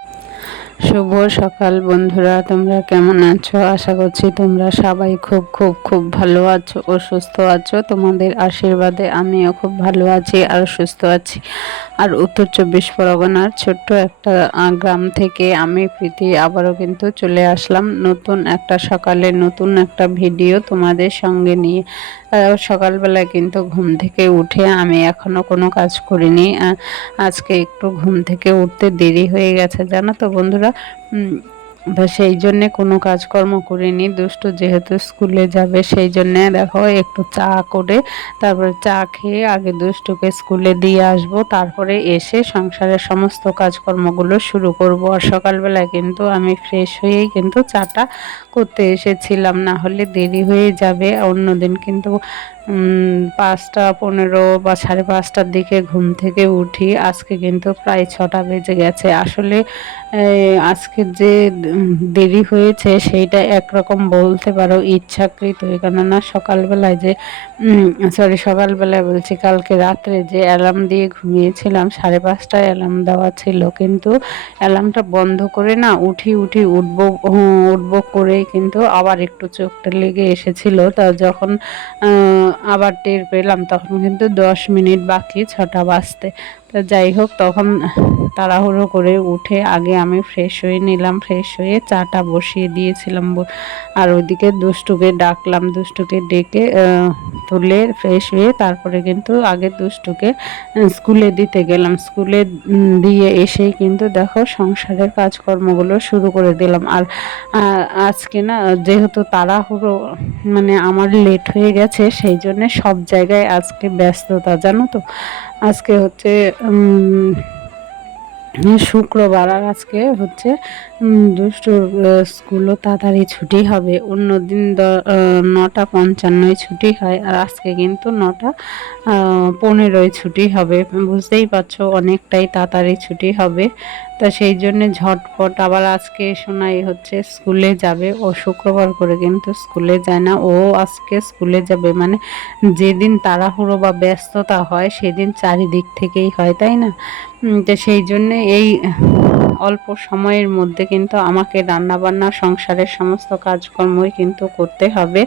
শুভ সকাল বন্ধুরা, তোমরা কেমন আছো? আশা করছি তোমরা সবাই খুব খুব খুব ভালো আছো ও সুস্থ আছো। তোমাদের আশীর্বাদে আমিও খুব ভালো আছি আর সুস্থ আছি। আর উত্তর 24 পরগনার ছোট্ট একটা গ্রাম থেকে আমি প্রীতি আবারও কিন্তু চলে আসলাম নতুন একটা সকালে নতুন একটা ভিডিও তোমাদের সঙ্গে নিয়ে। সকালবেলায় কিন্তু ঘুম থেকে উঠে আমি এখনো কোনো কাজ করিনি। আজকে একটু ঘুম থেকে উঠতে দেরি হয়ে গেছে জানো তো বন্ধুরা। তো সেই জন্যে কোনো কাজকর্ম করিনি। দুষ্টু যেহেতু স্কুলে যাবে সেই জন্যে দেখো একটু চা করে তারপরে চা খেয়ে আগে দুষ্টুকে স্কুলে দিয়ে আসবো, তারপরে এসে সংসারের সমস্ত কাজকর্মগুলো শুরু করব। আর সকালবেলায় কিন্তু আমি ফ্রেশ হয়েই কিন্তু চাটা করতে এসেছিলাম, না হলে দেরি হয়ে যাবে। অন্যদিন কিন্তু 5টা 15 বা 5:30টার দিকে ঘুম থেকে উঠি। আজকে কিন্তু প্রায় 6টা বেজে গেছে। আসলে আজকে যে দেরি হয়েছে সেইটা একরকম বলতে পারো ইচ্ছাকৃত। কেননা সকালবেলায় যে সকালবেলায় বলছি, কালকে রাত্রে যে অ্যালার্ম দিয়ে ঘুমিয়েছিলাম 5:30টায় অ্যালার্ম দেওয়া ছিল, কিন্তু অ্যালার্মটা বন্ধ করে না উঠবো করেই কিন্তু আবার একটু চোখটা লেগে এসেছিল। তা যখন আবার টের পেলাম তখন কিন্তু 10 মিনিট বাকি 6টা বাজতে। তা যাই হোক, তখন তাড়াহুড়ো করে উঠে আগে আমি ফ্রেশ হয়ে নিলাম। ফ্রেশ হয়ে চাটা বসিয়ে দিয়েছিলাম আর ওইদিকে দুষ্টুকে ডাকলাম। দুষ্টুকে ডেকে তুলে ফ্রেশ হয়ে তারপরে কিন্তু আগে দুষ্টুকে স্কুলে দিতে গেলাম। স্কুলে দিয়ে এসেই কিন্তু দেখো সংসারের কাজকর্মগুলো শুরু করে দিলাম। আর আজকে না যেহেতু তাড়াহুড়ো মানে আমার লেট হয়ে গেছে সেই জন্যে সব জায়গায় আজকে ব্যস্ততা জানো তো। আজকে হচ্ছে শুক্রবার, আর আজকে হচ্ছে দুষ্টুর স্কুলও তাড়াতাড়ি ছুটি হবে। অন্যদিন 9টা 55 ছুটি হয়, আর আজকে কিন্তু 9টা 15 ছুটি হবে। বুঝতেই পারছো অনেকটাই তাড়াতাড়ি ছুটি হবে। তা সেই জন্যে ঝটপট আবার আজকে শোনাই হচ্ছে স্কুলে যাবে। ও শুক্রবার করে কিন্তু স্কুলে যায় না, ও আজকে স্কুলে যাবে। মানে যেদিন তাড়াহুড়ো বা ব্যস্ততা হয় সেদিন চারিদিক থেকেই হয়, তাই না? তো সেই জন্যে এই অল্প সময়ের মধ্যে কিন্তু আমাকে রান্নাবান্না সংসারের সমস্ত কাজকর্মই কিন্তু করতে হবে।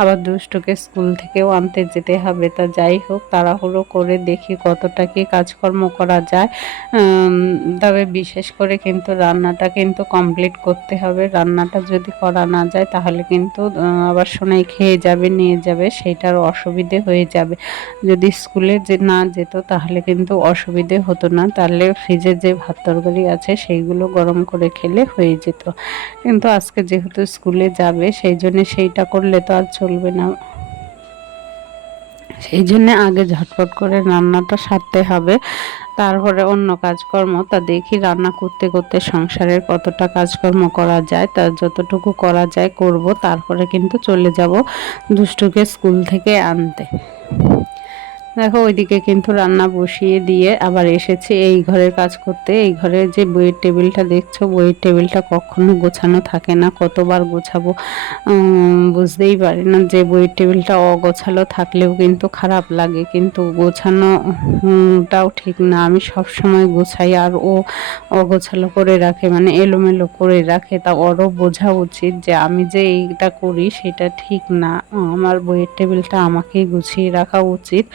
আবার দুষ্টুকে স্কুল থেকেও আনতে যেতে হবে। তা যাই হোক, তাড়াহুড়ো করে দেখি কতটা কি কাজকর্ম করা যায়। তবে বিশেষ করে কিন্তু রান্নাটা কিন্তু কমপ্লিট করতে হবে। রান্নাটা যদি করা না যায় তাহলে কিন্তু আবার সোনাই খেয়ে যাবে, নিয়ে যাবে, সেইটার অসুবিধে হয়ে যাবে। যদি স্কুলে যে না যেত তাহলে কিন্তু অসুবিধে হতো না, তাহলে ফ্রিজে যে ভাত তরকারি আছে সেইগুলো গরম করে খেলে হয়ে যেত। কিন্তু আজকে যেহেতু স্কুলে যাবে সেই জন্য সেইটা করলে তো আর চলবে না। সেই জন্য আগে ঝটপট করে রান্নাটা সারতে হবে, তারপরে অন্য কাজকর্ম। তা দেখি রান্না করতে করতে সংসারের কতটা কাজকর্ম করা যায়, তা যতটুকু করা যায় করব। তারপরে কিন্তু চলে যাব দুষ্টুকে স্কুল থেকে আনতে। দেখো ওইদিকে কিন্তু রান্না বসিয়ে দিয়ে আবার এসেছি এই ঘরের কাজ করতে। এই ঘরে যে বইয়ের টেবিলটা দেখছো, বইয়ের টেবিলটা কখনো গোছানো থাকে না। কতবার গোছাবো বুঝতেই পারি না। যে বইয়ের টেবিলটা অগোছালো থাকলেও কিন্তু খারাপ লাগে, কিন্তু গোছানোটাও ঠিক না। আমি সব সময় গোছাই আর ও অগোছালো করে রাখে, মানে এলোমেলো করে রাখে। তা ওরও বোঝা উচিত যে আমি যে এইটা করি সেটা ঠিক না। আমার বইয়ের টেবিলটা আমাকেই গুছিয়ে রাখা উচিত।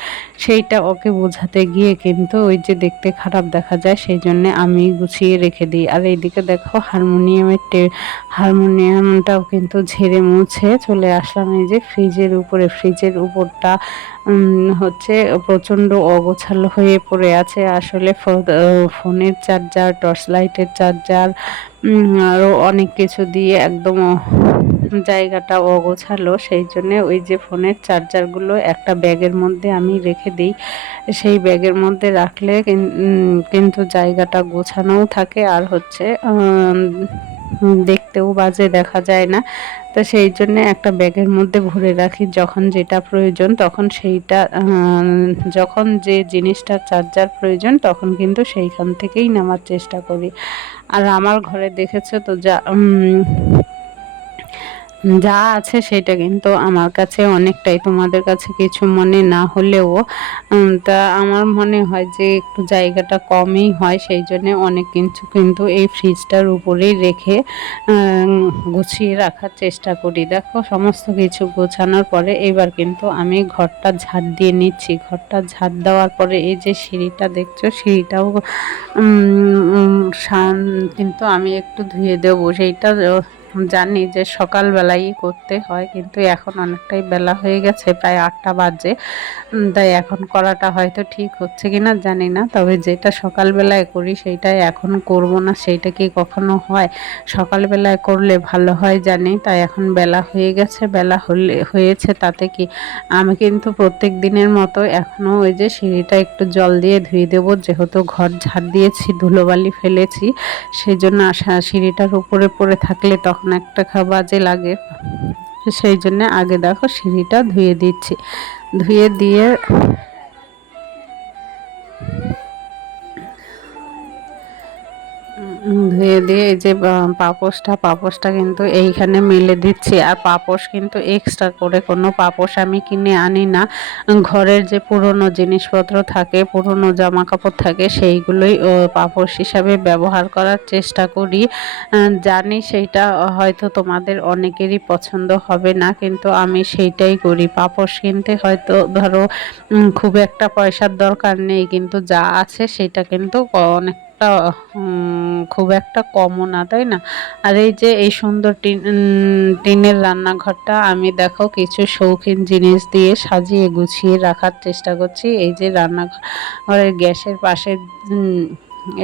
সেইটা ওকে বোঝাতে গিয়ে কিন্তু ওই যে দেখতে খারাপ দেখা যায়, সেই জন্যে আমি গুছিয়ে রেখে দিই। আর এইদিকে দেখো হারমোনিয়ামটাও কিন্তু ঝেড়ে মুছে চলে আসলাম এই যে ফ্রিজের উপরে। ফ্রিজের উপরটা হচ্ছে প্রচণ্ড অগোছালো হয়ে পড়ে আছে। আসলে ফোনের চার্জার, টর্চ লাইটের চার্জার, আরও অনেক কিছু দিয়ে একদম জায়গাটা অগোছালো। সেই জন্যে ওই যে ফোনের চার্জারগুলো একটা ব্যাগের মধ্যে আমি রেখে দিই। সেই ব্যাগের মধ্যে রাখলে কিন্তু জায়গাটা গোছানোও থাকে আর হচ্ছে দেখতেও বাজে দেখা যায় না। তো সেই জন্যে একটা ব্যাগের মধ্যে ভরে রাখি, যখন যেটা প্রয়োজন তখন সেইটা যখন যে জিনিসটার চার্জার প্রয়োজন তখন কিন্তু সেইখান থেকেই নেওয়ার চেষ্টা করি। আর আমার ঘরে দেখেছো তো যা যা আছে সেটা কিন্তু আমার কাছে অনেকটাই, তোমাদের কাছে কিছু মনে না হলেও তা আমার মনে হয় যে একটু জায়গাটা কমই হয়, সেই জন্যে অনেক কিছু কিন্তু এই ফ্রিজটার উপরেই রেখে গুছিয়ে রাখার চেষ্টা করি। দেখো সমস্ত কিছু গোছানোর পরে এবার কিন্তু আমি ঘরটা ঝাড় দিয়ে নিচ্ছি। ঘরটা ঝাড় দেওয়ার পরে এই যে সিঁড়িটা দেখছো, সিঁড়িটাও কিন্তু আমি একটু ধুয়ে দেবো। সেইটা জানি যে সকালবেলাই করতে হয়, কিন্তু এখন অনেকটাই বেলা হয়ে গেছে, প্রায় 8টা বাজে। তাই এখন করাটা হয়তো ঠিক হচ্ছে কিনা জানি না, তবে যেটা সকালবেলায় করি সেইটাই এখন করব না, সেইটা কি কখনো হয়? সকালবেলায় করলে ভালো হয় জানি, তাই এখন বেলা হয়ে গেছে, বেলা হয়েছে তাতে কি, আমি কিন্তু প্রত্যেক দিনের মতো এখনও ওই যে সিঁড়িটা একটু জল দিয়ে ধুয়ে দেবো, যেহেতু ঘর ঝাড় দিয়েছি, ধুলোবালি ফেলেছি, সেই জন্য সিঁড়িটার উপরে পড়ে থাকলে তখন একটা বাজে লাগে। সেই জন্য আগে দেখো সিঁড়িটা ধুয়ে দিচ্ছি, ধুয়ে দিয়ে ধুয়ে দিয়ে এই যে পাপোশটা কিন্তু এইখানে মেলে দিচ্ছি। আর পাপোশ কিন্তু এক্সট্রা করে কোনো পাপোশ আমি কিনে আনি না। ঘরের যে পুরনো জিনিসপত্র থাকে, পুরনো জামা কাপড় থাকে, সেইগুলোই পাপোশ হিসাবে ব্যবহার করার চেষ্টা করি। জানি সেইটা হয়তো তোমাদের অনেকেরই পছন্দ হবে না, কিন্তু আমি সেইটাই করি। পাপোশ কিনতে হয়তো ধরো খুব একটা পয়সার দরকার নেই, কিন্তু যা আছে সেটা কিন্তু অনেকটা খুব একটা কমও না, তাই না? আর এই যে এই সুন্দর টিনের রান্নাঘরটা আমি দেখো কিছু শৌখিন জিনিস দিয়ে সাজিয়ে গুছিয়ে রাখার চেষ্টা করছি। এই যে রান্নাঘরের গ্যাসের পাশে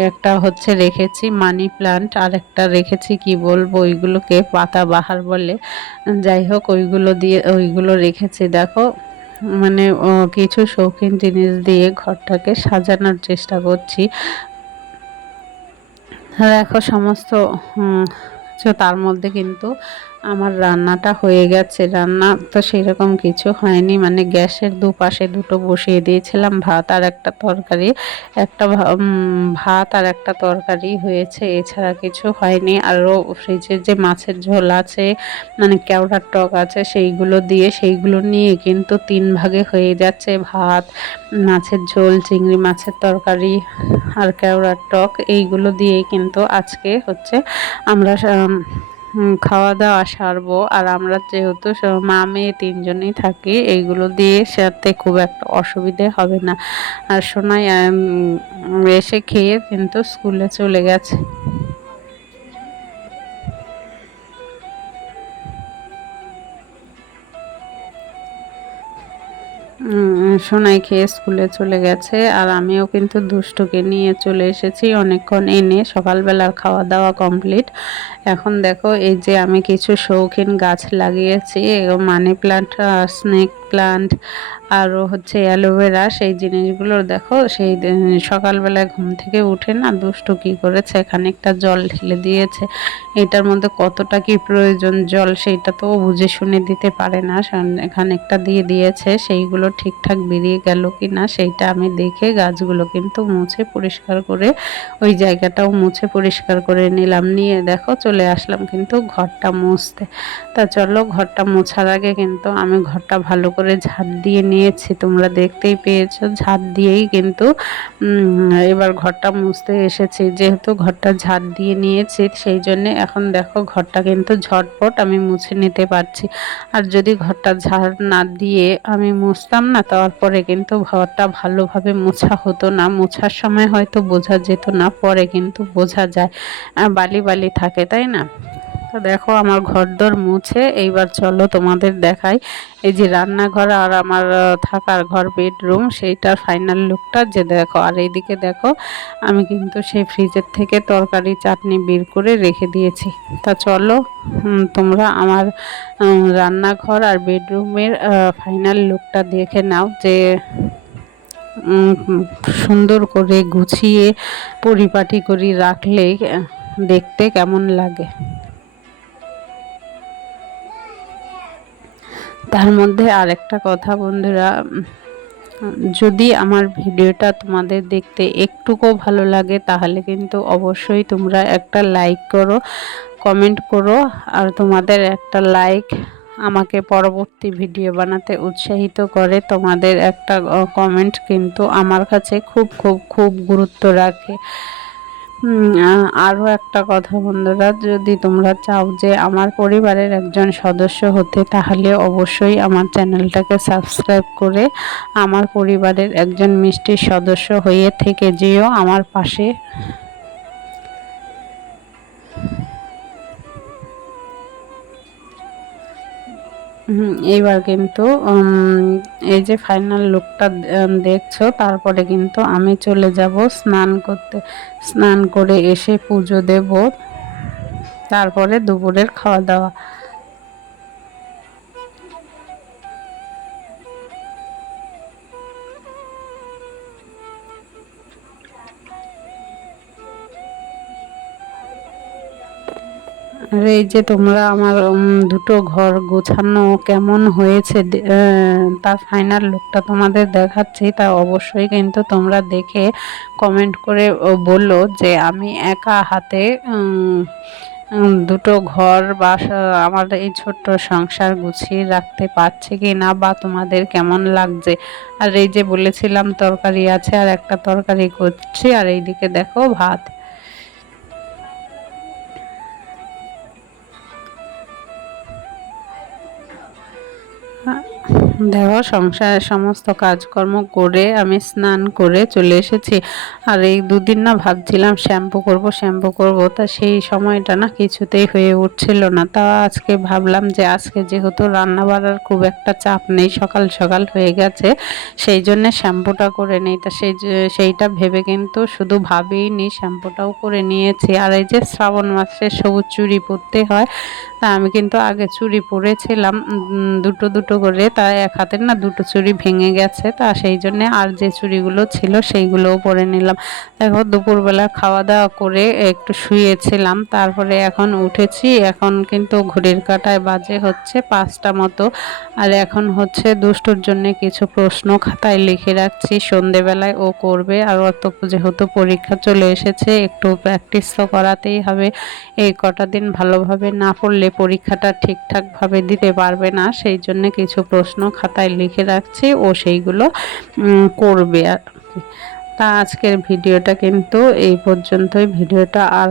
একটা হচ্ছে রেখেছি মানি প্লান্ট, আর একটা রেখেছি কি বলবো ওইগুলোকে পাতাবাহার বলে, যাই হোক ওইগুলো রেখেছি। দেখো মানে কিছু শৌখিন জিনিস দিয়ে ঘরটাকে সাজানোর চেষ্টা করছি। দেখো সমস্ত তার মধ্যে কিন্তু আমার রান্নাটা হয়ে গেছে। রান্না তো সেরকম কিছু হয়নি, মানে গ্যাসের দুপাশে দুটো বসিয়ে দিয়েছিলাম, ভাত আর একটা তরকারি, ভাত আর একটা তরকারি হয়েছে, এছাড়া কিছু হয়নি। আরও ফ্রিজের যে মাছের ঝোল আছে, মানে কেওড়ার টক আছে, সেইগুলো নিয়ে কিন্তু 3 ভাগে হয়ে যাচ্ছে, ভাত, মাছের ঝোল, চিংড়ি মাছের তরকারি আর কেওড়ার টক, এইগুলো দিয়েই কিন্তু আজকে হচ্ছে আমরা খাওয়া দাওয়া সারবো। আর আমরা যেহেতু মা মেয়ে 3জনেই থাকি, এইগুলো দিয়ে সারতে খুব একটা অসুবিধে হবে না। আর সোনাই এসে খেয়ে কিন্তু স্কুলে চলে গেছে। সোনাই খেয়ে স্কুলে চলে গেছে, আর আমিও কিন্তু দুষ্টুকে নিয়ে চলে এসেছি অনেকক্ষণ এনে, সকালবেলার খাওয়া দাওয়া কমপ্লিট। এখন দেখো এই যে আমি কিছু শৌখিন গাছ লাগিয়েছি, মানি প্লান্ট, স্নেক প্লান্ট, আরও হচ্ছে অ্যালোভেরা, সেই জিনিসগুলোর দেখো সেই সকালবেলায় ঘুম থেকে উঠে না দুষ্টু কী করেছে, খানিকটা জল ঢেলে দিয়েছে। এটার মধ্যে কতটা কি প্রয়োজন জল সেইটা তো বুঝে শুনে দিতে পারে না, খানিকটা দিয়ে দিয়েছে। সেইগুলো ঠিকঠাক বেরিয়ে গেল কি না সেইটা আমি দেখে গাছগুলো কিন্তু মুছে পরিষ্কার করে, ওই জায়গাটাও মুছে পরিষ্কার করে নিলাম, নিয়ে দেখো চলে আসলাম কিন্তু ঘরটা মুছতে। তা চলো ঘরটা মোছার আগে কিন্তু আমি ঘরটা ভালো করে ঝাড় দিয়ে নিয়েছি, তোমরা দেখতেই পেয়েছো, ঝাড় দিয়েই কিন্তু এবার ঘরটা মুছতে এসেছি। যেহেতু ঘরটা ঝাড় দিয়ে নিয়েছি সেই জন্যে এখন দেখো ঘরটা কিন্তু ঝটপট আমি মুছে নিতে পারছি। আর যদি ঘরটা ঝাড় না দিয়ে আমি মুছতাম না, তারপরে কিন্তু ঘরটা ভালোভাবে মোছা হতো না, মোছার সময় হয়তো বোঝা যেত না, পরে কিন্তু বোঝা যায় বালি বালি থাকে, তাই না? তো দেখো আমার ঘরদোর মুছে এইবার চলো তোমাদের দেখাই এই যে রান্নাঘর আর আমার থাকার ঘর বেডরুম, সেইটার ফাইনাল লুকটা যে দেখো। আর এইদিকে দেখো আমি কিন্তু সেই ফ্রিজের থেকে তরকারি চাটনি বের করে রেখে দিয়েছি। তা চলো তোমরা আমার রান্নাঘর আর বেডরুমের ফাইনাল লুকটা দেখে নাও, যে সুন্দর করে গুছিয়ে পরিপাটি করে রাখলে দেখতে কেমন লাগে। তার মধ্যে আরেকটা কথা বন্ধুরা, যদি আমার ভিডিওটা তোমাদের দেখতে একটুকুও ভালো লাগে তাহলে কিন্তু অবশ্যই তোমরা একটা লাইক করো, কমেন্ট করো। আর তোমাদের একটা লাইক আমাকে পরবর্তী ভিডিও বানাতে উৎসাহিত করে। তোমাদের একটা কমেন্ট কিন্তু আমার কাছে খুব খুব খুব গুরুত্ব রাখে। আরও একটা কথা বন্ধুরা, যদি তোমরা চাও যে আমার পরিবারের একজন সদস্য হতে, তাহলে অবশ্যই আমার চ্যানেলটাকে সাবস্ক্রাইব করে আমার পরিবারের একজন মিষ্টি সদস্য হয়ে থেকে যেও আমার পাশে। এইবার কিন্তু এই যে ফাইনাল লুকটা দেখছো, তারপরে কিন্তু আমি চলে যাব স্নান করতে। স্নান করে এসে পুজো দেব, তারপরে দুপুরের খাওয়া দাওয়া। আর এই যে তোমরা আমার দুটো ঘর গোছানো কেমন হয়েছে তার ফাইনাল লুকটা তোমাদের দেখাচ্ছি। তা অবশ্যই কিন্তু তোমরা দেখে কমেন্ট করে বললো যে আমি একা হাতে দুটো ঘর বা আমার এই ছোট্ট সংসার গুছিয়ে রাখতে পারছি কি না, বা তোমাদের কেমন লাগছে। আর এই যে বলেছিলাম তরকারি আছে, আর একটা তরকারি করছি, আর এইদিকে দেখো ভাত। দেখো সংসারের সমস্ত কাজকর্ম করে আমি স্নান করে চলে এসেছি। আর এই দুদিন না ভাবছিলাম শ্যাম্পু করব, তা সেই সময়টা না কিছুতেই হয়ে উঠছিল না। তা আজকে ভাবলাম যে আজকে যেহেতু রান্না বাড়ার খুব একটা চাপ নেই, সকাল সকাল হয়ে গেছে, সেই জন্যে শ্যাম্পুটা করে নেই। তা সেইটা ভেবে কিন্তু শুধু ভাবেই নি, শ্যাম্পুটাও করে নিয়েছি। আর এই যে শ্রাবণ মাসে সবুজ চুড়ি পরতে হয়, তা আমি কিন্তু আগে চুড়ি পরেছিলাম দুটো দুটো করে, তা এক হাতের না দুটো চুড়ি ভেঙে গেছে। তা সেই জন্যে আর যে চুড়িগুলো ছিল সেইগুলোও পরে নিলাম। দেখো দুপুরবেলা খাওয়া দাওয়া করে একটু শুয়েছিলাম, তারপরে এখন উঠেছি। এখন কিন্তু ঘড়ির কাঁটায় বাজে হচ্ছে 5টা মতো। আর এখন হচ্ছে দুষ্টুর জন্য কিছু প্রশ্ন খাতায় লিখে রাখছি, সন্ধেবেলায় ও করবে। আর অত যেহেতু পরীক্ষা চলে এসেছে, একটু প্র্যাকটিস তো করাতেই হবে। এই কটা দিন ভালোভাবে না পড়লে পরীক্ষাটা ঠিকঠাকভাবে দিতে পারবে না। সেই জন্য কিছু প্রশ্ন খাতায় লিখে রাখছি, ও সেইগুলো করবে আর কি। তা আজকের ভিডিওটা কিন্তু এই পর্যন্তই। ভিডিওটা আর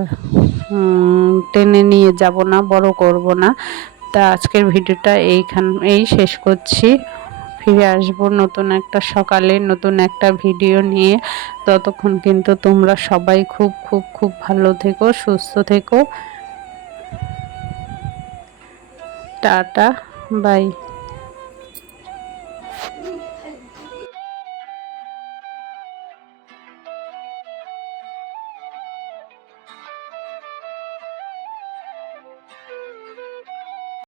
টেনে নিয়ে যাব না, বড় করব না। তা আজকের ভিডিওটা এই শেষ করছি। ফিরে আসবো নতুন একটা সকালে নতুন একটা ভিডিও নিয়ে। ততক্ষণ কিন্তু তোমরা সবাই খুব খুব খুব ভালো থেকো, সুস্থ থেকো। Tata, by.